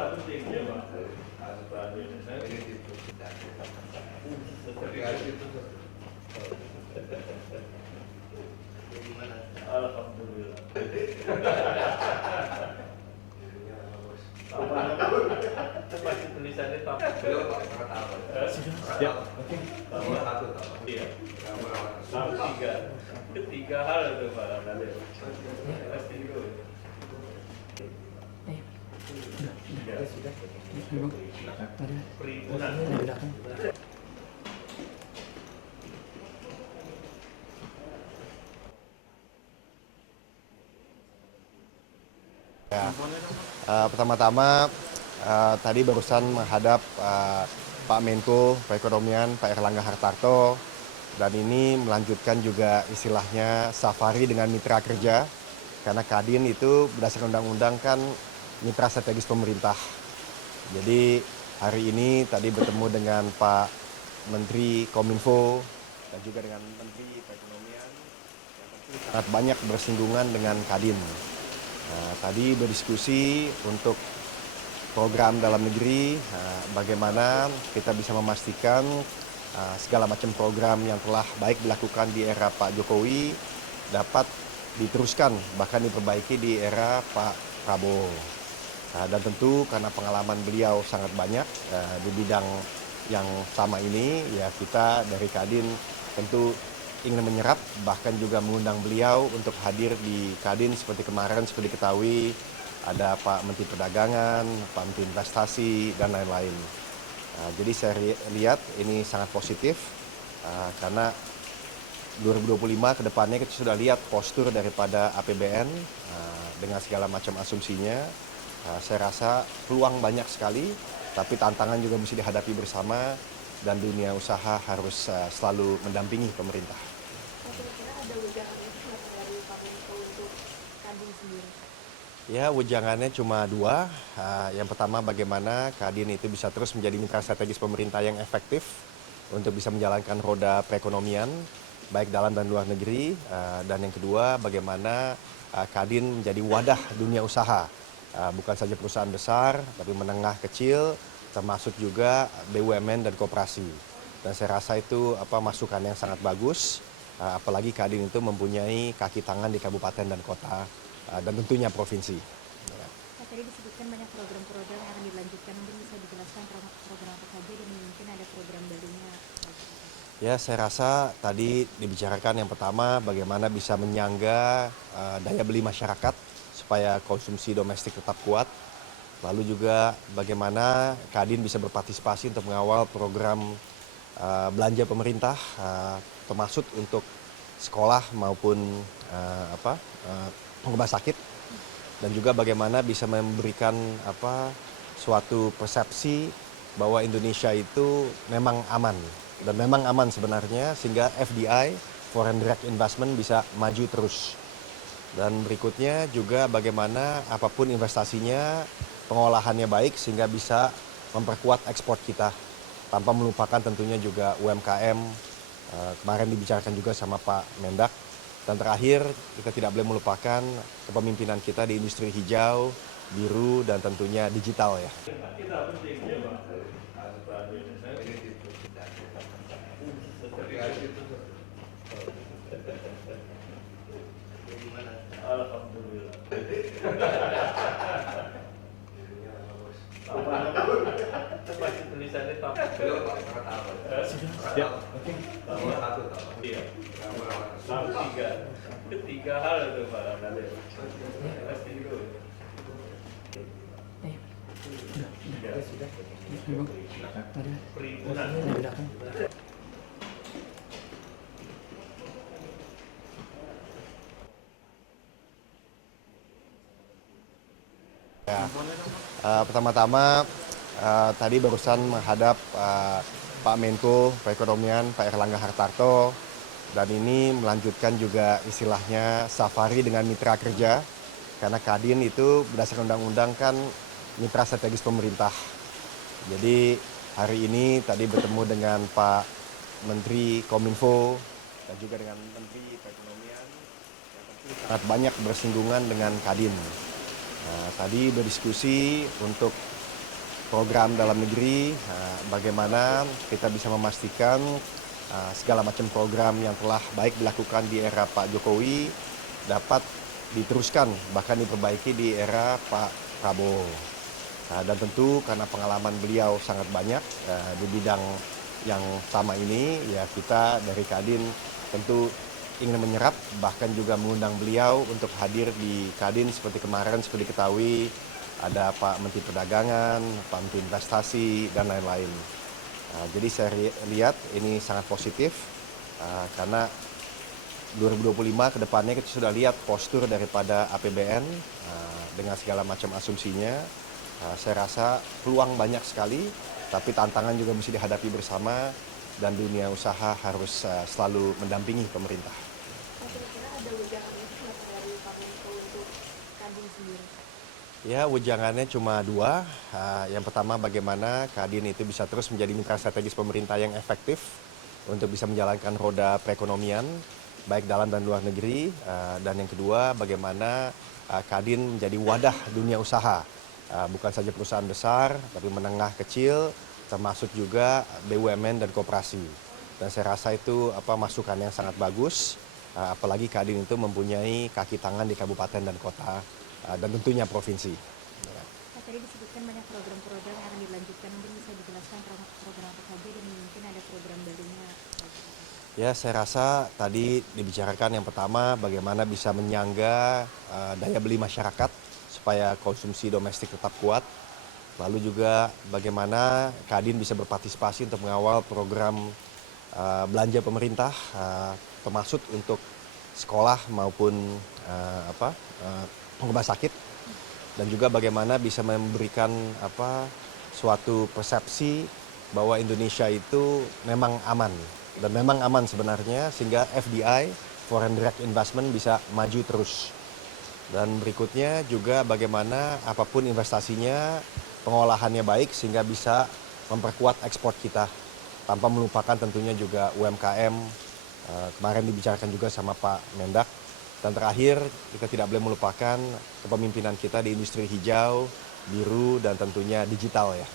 Alhamdulillah. Masih tulisannya tak. Siap. Oke. Iya. Tiga hal itu Pak Nadel. Sudah. Perhimpunan. Ya, pertama-tama tadi barusan menghadap Pak Menko Perekonomian, Pak Erlangga Hartarto, dan ini melanjutkan juga istilahnya safari dengan mitra kerja, karena Kadin itu berdasarkan undang-undang kan mitra strategis pemerintah. Jadi hari ini tadi bertemu dengan Pak Menteri Kominfo dan juga dengan Menteri Perekonomian yang tentu sangat banyak bersinggungan dengan Kadin. Tadi berdiskusi untuk program dalam negeri, bagaimana kita bisa memastikan segala macam program yang telah baik dilakukan di era Pak Jokowi dapat diteruskan, bahkan diperbaiki di era Pak Prabowo. Dan tentu karena pengalaman beliau sangat banyak di bidang yang sama ini, ya kita dari Kadin tentu ingin menyerap, bahkan juga mengundang beliau untuk hadir di Kadin seperti kemarin, seperti diketahui ada Pak Menteri Perdagangan, Pak Menteri Investasi, dan lain-lain. Jadi saya lihat ini sangat positif karena 2025 ke depannya kita sudah lihat postur daripada APBN dengan segala macam asumsinya. Saya rasa peluang banyak sekali, tapi tantangan juga mesti dihadapi bersama. Dan dunia usaha harus selalu mendampingi pemerintah. Kira-kira ada wejangannya dari Pak Menko untuk Kadin sendiri? Ya, wejangannya cuma dua. Yang pertama bagaimana Kadin itu bisa terus menjadi mitra strategis pemerintah yang efektif untuk bisa menjalankan roda perekonomian, baik dalam dan luar negeri. Dan yang kedua bagaimana Kadin menjadi wadah dunia usaha. Bukan saja perusahaan besar, tapi menengah kecil, termasuk juga BUMN dan koperasi. Dan saya rasa itu masukan yang sangat bagus, apalagi Kadin itu mempunyai kaki tangan di kabupaten dan kota, dan tentunya provinsi. Pak, tadi disebutkan banyak program-program yang akan dilanjutkan, mungkin bisa dijelaskan program apa saja dan mungkin ada program barunya. Ya, saya rasa tadi dibicarakan yang pertama bagaimana bisa menyangga daya beli masyarakat supaya konsumsi domestik tetap kuat. Lalu juga bagaimana Kadin bisa berpartisipasi untuk mengawal program belanja pemerintah, termasuk untuk sekolah maupun rumah sakit, dan juga bagaimana bisa memberikan suatu persepsi bahwa Indonesia itu memang aman, dan memang aman sebenarnya, sehingga FDI, Foreign Direct Investment, bisa maju terus. Dan berikutnya juga bagaimana apapun investasinya, pengolahannya baik sehingga bisa memperkuat ekspor kita tanpa melupakan tentunya juga UMKM. Kemarin dibicarakan juga sama Pak Mendak. Dan terakhir kita tidak boleh melupakan kepemimpinan kita di industri hijau, biru, dan tentunya digital ya. Kita pentingnya Pak. Alhamdulillah. Masih tulisannya tak. Siap. Oke. Iya. Tiga hal itu Pak Nadel. Sudah. Perhimpunan. Ya, pertama-tama tadi barusan menghadap Pak Menko Perekonomian, Pak Erlangga Hartarto, dan ini melanjutkan juga istilahnya safari dengan mitra kerja, karena Kadin itu berdasarkan undang-undang kan mitra strategis pemerintah. Jadi hari ini tadi bertemu dengan Pak Menteri Kominfo dan juga dengan Menteri Perekonomian yang tentu sangat banyak bersinggungan dengan Kadin. Tadi berdiskusi untuk program dalam negeri, bagaimana kita bisa memastikan segala macam program yang telah baik dilakukan di era Pak Jokowi dapat diteruskan, bahkan diperbaiki di era Pak Prabowo. Dan tentu karena pengalaman beliau sangat banyak di bidang yang sama ini, ya kita dari Kadin tentu ingin menyerap, bahkan juga mengundang beliau untuk hadir di Kadin seperti kemarin, seperti diketahui ada Pak Menteri Perdagangan, Pak Menteri Investasi, dan lain-lain. Jadi saya lihat ini sangat positif karena 2025 ke depannya kita sudah lihat postur daripada APBN dengan segala macam asumsinya. Saya rasa peluang banyak sekali, tapi tantangan juga mesti dihadapi bersama dan dunia usaha harus selalu mendampingi pemerintah. Kira-kira ada wejangan dari Pak Menko untuk Kadin sendiri? Ya, wejangannya cuma dua. Yang pertama bagaimana Kadin itu bisa terus menjadi mitra strategis pemerintah yang efektif untuk bisa menjalankan roda perekonomian baik dalam dan luar negeri. Dan yang kedua bagaimana Kadin menjadi wadah dunia usaha. Bukan saja perusahaan besar, tapi menengah kecil, termasuk juga BUMN dan koperasi. Dan saya rasa itu masukan yang sangat bagus, apalagi Kadin itu mempunyai kaki tangan di kabupaten dan kota, dan tentunya provinsi. Pak, tadi disebutkan banyak program-program yang akan dilanjutkan, mungkin bisa dijelaskan program apa saja dan mungkin ada program barunya. Ya, saya rasa tadi dibicarakan yang pertama bagaimana bisa menyangga daya beli masyarakat supaya konsumsi domestik tetap kuat. Lalu juga bagaimana Kadin bisa berpartisipasi untuk mengawal program belanja pemerintah, termasuk untuk sekolah maupun rumah sakit. Dan juga bagaimana bisa memberikan suatu persepsi bahwa Indonesia itu memang aman. Dan memang aman sebenarnya, sehingga FDI, Foreign Direct Investment, bisa maju terus. Dan berikutnya juga bagaimana apapun investasinya, pengolahannya baik sehingga bisa memperkuat ekspor kita tanpa melupakan tentunya juga UMKM. Kemarin dibicarakan juga sama Pak Mendak. Dan terakhir kita tidak boleh melupakan kepemimpinan kita di industri hijau, biru, dan tentunya digital ya.